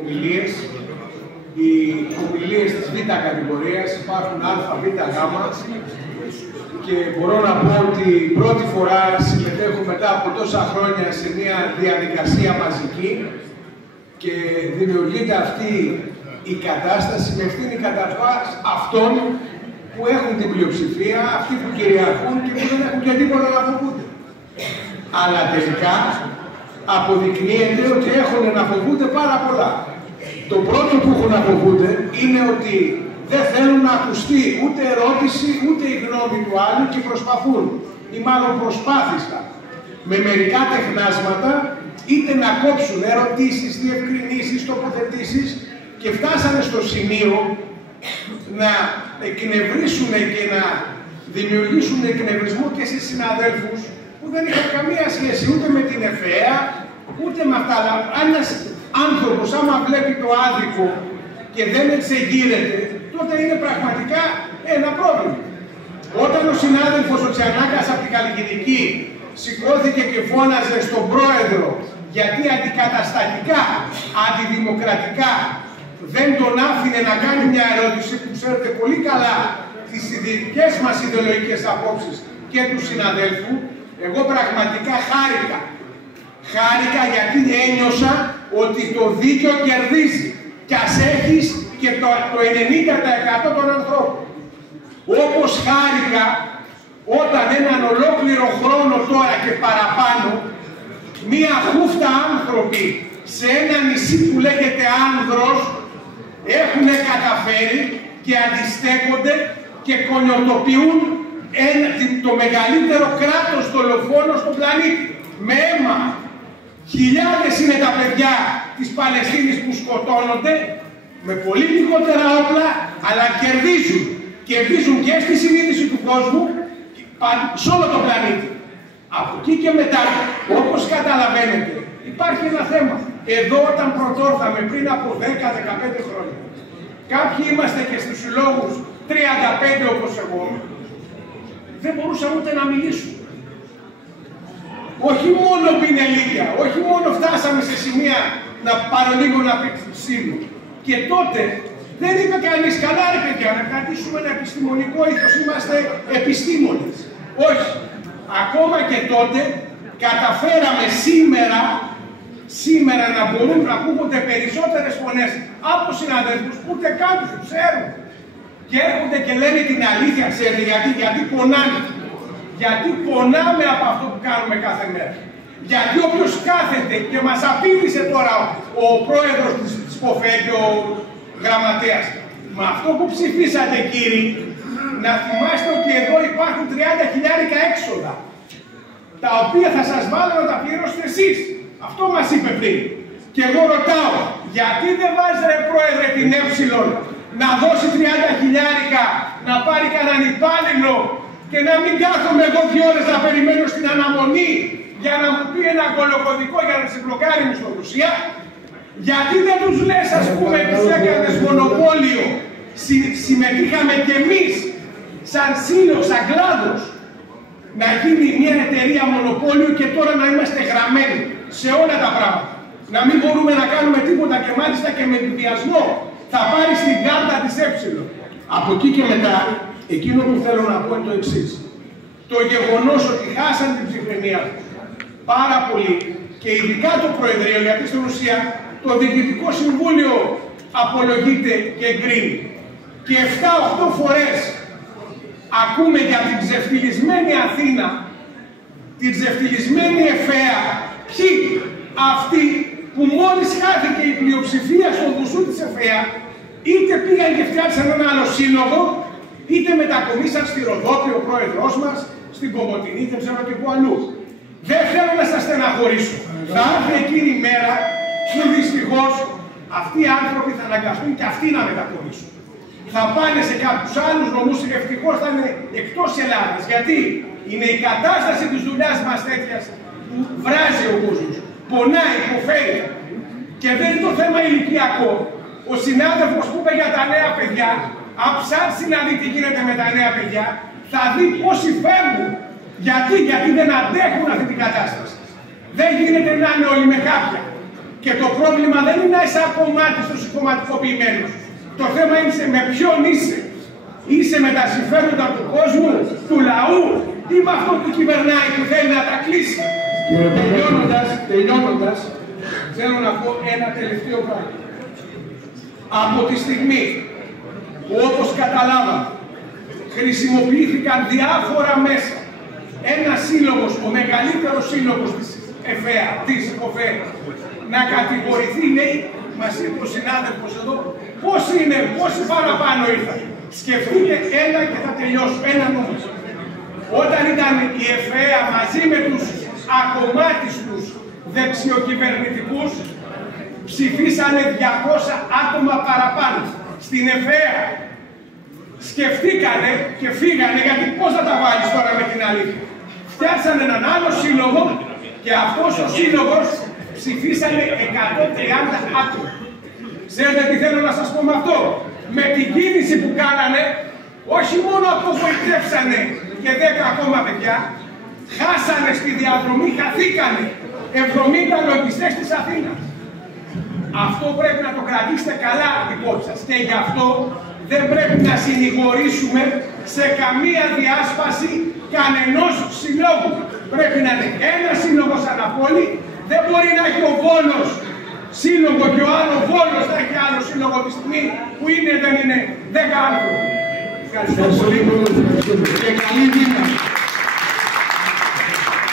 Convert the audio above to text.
Ομιλίες. Οι ομιλίες της Β κατηγορίας υπάρχουν Α, Β, Γ και μπορώ να πω ότι πρώτη φορά συμμετέχω μετά από τόσα χρόνια σε μια διαδικασία μαζική και δημιουργείται αυτή η κατάσταση με ευθύνη καταρχάς αυτών που έχουν την πλειοψηφία, αυτοί που κυριαρχούν και που δεν έχουν και τίποτα να φοβούνται. Αλλά τελικά αποδεικνύεται ότι έχουν να φοβούνται πάρα πολλά. Το πρώτο που έχουν να φοβούνται είναι ότι δεν θέλουν να ακουστεί ούτε ερώτηση ούτε η γνώμη του άλλου και προσπαθούν, ή μάλλον προσπάθησαν, με μερικά τεχνάσματα είτε να κόψουν ερωτήσεις, διευκρινήσεις, τοποθετήσεις και φτάσανε στο σημείο να εκνευρίσουν και να δημιουργήσουν εκνευρισμό και σε συναδέλφους που δεν είχαν καμία σχέση ούτε με την ΕΦΕΑ, ούτε με αυτά. Αλλά αν ένας άνθρωπος άμα βλέπει το άδικο και δεν εξεγείρεται, τότε είναι πραγματικά ένα πρόβλημα. Όταν ο συνάδελφος ο Τσιανάκας από την Καλλικιδική σηκώθηκε και φώναζε στον πρόεδρο γιατί αντικαταστατικά, αντιδημοκρατικά δεν τον άφηνε να κάνει μια ερώτηση που ξέρετε πολύ καλά τις δικές μας ιδεολογικές απόψεις και του συναδέλφου, εγώ πραγματικά χάρηκα. Χάρηκα γιατί ένιωσα ότι το δίκαιο κερδίζει κι ας έχεις και το 90% των ανθρώπων. Όπως χάρηκα όταν έναν ολόκληρο χρόνο τώρα και παραπάνω μία χούφτα άνθρωποι σε ένα νησί που λέγεται Άνδρος έχουν καταφέρει και αντιστέκονται και κονιοτοποιούν το μεγαλύτερο κράτος δολοφόνο στον πλανήτη. Με αίμα. Χιλιάδες είναι τα παιδιά της Παλαιστίνης που σκοτώνονται με πολύ λιγότερα όπλα, αλλά κερδίζουν. Κερδίζουν και στη συνείδηση του κόσμου σε όλο τον πλανήτη. Από εκεί και μετά, όπως καταλαβαίνετε, υπάρχει ένα θέμα. Εδώ όταν πρωτόρθαμε πριν από 10-15 χρόνια, κάποιοι είμαστε και στους συλλόγους 35 όπως εγώ, δεν μπορούσαμε ούτε να μιλήσουμε. Όχι μόνο πινελίκια, όχι μόνο φτάσαμε σε σημεία να παρολίγο να ψήνουν. Και τότε δεν είπε κανείς, καλά ρε παιδιά, να κρατήσουμε ένα επιστημονικό ήθος, είμαστε επιστήμονες. Όχι. Ακόμα και τότε καταφέραμε σήμερα να μπορούν να ακούγονται περισσότερες φωνές από συναδέλφους που ούτε καν τους ξέρουν. Και έρχονται και λένε την αλήθεια, ξέρετε γιατί πονάνε. Γιατί πονάμε από αυτό που κάνουμε κάθε μέρα. Γιατί όποιος κάθεται και μας απείλησε τώρα ο πρόεδρος της ΠΟΦΕ και ο γραμματέας, με αυτό που ψηφίσατε κύριοι, να θυμάστε ότι εδώ υπάρχουν 30.000 έξοδα, τα οποία θα σας βάλω να τα πληρώσετε εσείς. Αυτό μας είπε πριν. Και εγώ ρωτάω, γιατί δεν βάζει ρε πρόεδρε την να δώσει 30.000 να πάρει κανέναν υπάλληλο και να μην κάθομαι εγώ 2 ώρες να περιμένω στην αναμονή για να μου πει ένα κολοκωδικό για να συμπλοκάρει μου στο Ρουσία. Γιατί δεν τους λες, ας πούμε, τους έκανες μονοπόλιο, συμμετείχαμε κι εμείς σαν σύλλογος, σαν κλάδος, να γίνει μια εταιρεία μονοπόλιο και τώρα να είμαστε γραμμένοι σε όλα τα πράγματα. Να μην μπορούμε να κάνουμε τίποτα και μάλιστα και με ενθουσιασμό θα πάρει στην κάρτα της Ε. Από εκεί και μετά, εκείνο που θέλω να πω είναι το εξής. Το γεγονός ότι χάσαν την ψυχραιμία πάρα πολύ και ειδικά το Προεδρείο, γιατί στην ουσία το Διοικητικό Συμβούλιο απολογείται και εγκρίνει. Και 7-8 φορές ακούμε για την ξεφτυλισμένη Αθήνα, την ξεφτυλισμένη ΕΦΕΑ. Ποιοι? Αυτοί που μόλις χάθηκε η πλειοψηφία στο δουσού της ΕΦΕΑ, είτε πήγαν και φτιάξαν ένα άλλο σύλλογο, είτε μετακομίσαν στη Ροδόπη ο πρόεδρός μας, στην Κομοτηνή, δεν ξέρω και πού αλλού. Δεν θέλω να σας στεναχωρήσω. Θα έρθει εκείνη η μέρα που δυστυχώς αυτοί οι άνθρωποι θα αναγκαστούν και αυτοί να μετακομίσουν. Θα πάνε σε κάποιους άλλους νομούς, ευτυχώς θα είναι εκτός Ελλάδας. Γιατί είναι η κατάσταση της δουλειάς μας τέτοια που βράζει ο κόσμος. Πονάει, υποφέρει. Και δεν είναι το θέμα ηλικιακό. Ο συνάδελφος που είπε για τα νέα παιδιά, αν ψάξει να δει τι γίνεται με τα νέα παιδιά, θα δει πόσοι φεύγουν. Γιατί δεν αντέχουν αυτή την κατάσταση. Δεν γίνεται να είναι όλοι με κάποια. Και το πρόβλημα δεν είναι να είσαι ακομμάτιστος ή κομματικοποιημένος. Το θέμα είναι με ποιον είσαι. Είσαι με τα συμφέροντα του κόσμου, του λαού ή με αυτό που κυβερνάει που θέλει να τα κλείσει. Τελειώνοντας, θέλω να πω ένα τελευταίο πράγμα. Από τη στιγμή που, όπως καταλάβαμε, χρησιμοποιήθηκαν διάφορα μέσα, ένα σύλλογος, ο μεγαλύτερος σύλλογος της ΕΦΕΑ, της ΟΦΕ, να κατηγορηθεί, λέει, μας είπε ο συνάδελφος εδώ, πόσοι παραπάνω ήρθαν. Σκεφτείτε ένα και θα τελειώσω, ένα νούμερο. Όταν ήταν η ΕΦΕΑ μαζί με τους ακομμάτιστους δεξιοκυβερνητικούς, ψηφίσανε 200 άτομα παραπάνω. Στην ΕΦΕΑ σκεφτήκανε και φύγανε, γιατί πώς θα τα βάλεις τώρα με την αλήθεια. Φτιάξανε έναν άλλο σύλλογο και αυτός ο σύλλογος ψηφίσανε 130 άτομα. Ξέρετε τι θέλω να σας πω με αυτό. Με την κίνηση που κάνανε, όχι μόνο απογοητεύσανε και 10 ακόμα παιδιά, χάσανε στη διαδρομή, χαθήκανε 70 λογιστές της Αθήνας. Αυτό πρέπει να το κρατήσετε καλά υπόψη σας. Και γι' αυτό δεν πρέπει να συνηγορήσουμε σε καμία διάσπαση κανενός συλλόγου. Πρέπει να είναι ένα σύλλογος αναπόλη. Δεν μπορεί να έχει ο Βόλος σύλλογο και ο άλλο Βόλος να έχει άλλο σύλλογο τη στιγμή που είναι, δεν είναι 10 άνθρωποι. Ευχαριστώ πολύ και καλή δύναμη.